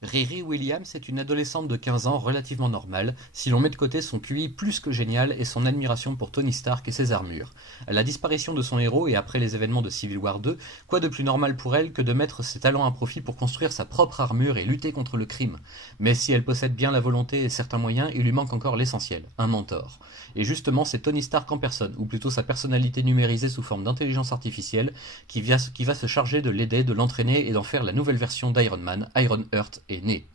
Riri Williams est une adolescente de 15 ans relativement normale, si l'on met de côté son QI plus que génial et son admiration pour Tony Stark et ses armures. À la disparition de son héros et après les événements de Civil War 2, quoi de plus normal pour elle que de mettre ses talents à profit pour construire sa propre armure et lutter contre le crime. Mais si elle possède bien la volonté et certains moyens, il lui manque encore l'essentiel, un mentor. Et justement, c'est Tony Stark en personne, ou plutôt sa personnalité numérisée sous forme d'intelligence artificielle, qui va se charger de l'aider, de l'entraîner et d'en faire la nouvelle version d'Iron Man, Iron Heart est né.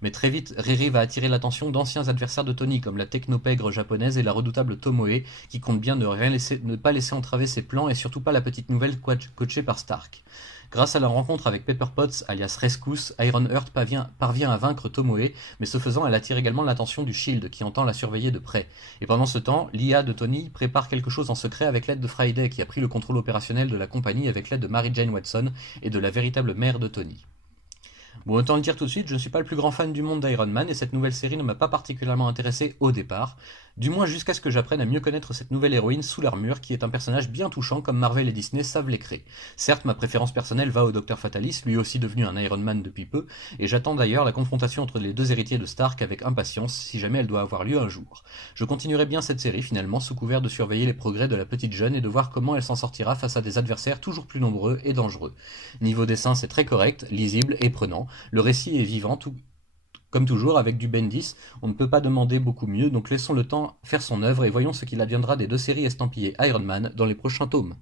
Mais très vite, Riri va attirer l'attention d'anciens adversaires de Tony, comme la technopègre japonaise et la redoutable Tomoe, qui compte bien ne pas laisser entraver ses plans et surtout pas la petite nouvelle coachée par Stark. Grâce à la rencontre avec Pepper Potts, alias Rescue, Ironheart parvient à vaincre Tomoe, mais ce faisant, elle attire également l'attention du Shield, qui entend la surveiller de près. Et pendant ce temps, l'IA de Tony prépare quelque chose en secret avec l'aide de Friday, qui a pris le contrôle opérationnel de la compagnie avec l'aide de Mary Jane Watson et de la véritable mère de Tony. Bon, autant le dire tout de suite, je ne suis pas le plus grand fan du monde d'Iron Man et cette nouvelle série ne m'a pas particulièrement intéressé au départ, du moins jusqu'à ce que j'apprenne à mieux connaître cette nouvelle héroïne sous l'armure qui est un personnage bien touchant comme Marvel et Disney savent l'écrire. Certes, ma préférence personnelle va au Docteur Fatalis, lui aussi devenu un Iron Man depuis peu, et j'attends d'ailleurs la confrontation entre les deux héritiers de Stark avec impatience si jamais elle doit avoir lieu un jour. Je continuerai bien cette série finalement sous couvert de surveiller les progrès de la petite jeune et de voir comment elle s'en sortira face à des adversaires toujours plus nombreux et dangereux. Niveau dessin, c'est très correct, lisible et prenant. Le récit est vivant, comme toujours avec du Bendis. On ne peut pas demander beaucoup mieux, donc laissons le temps faire son œuvre et voyons ce qu'il adviendra des deux séries estampillées Iron Man dans les prochains tomes.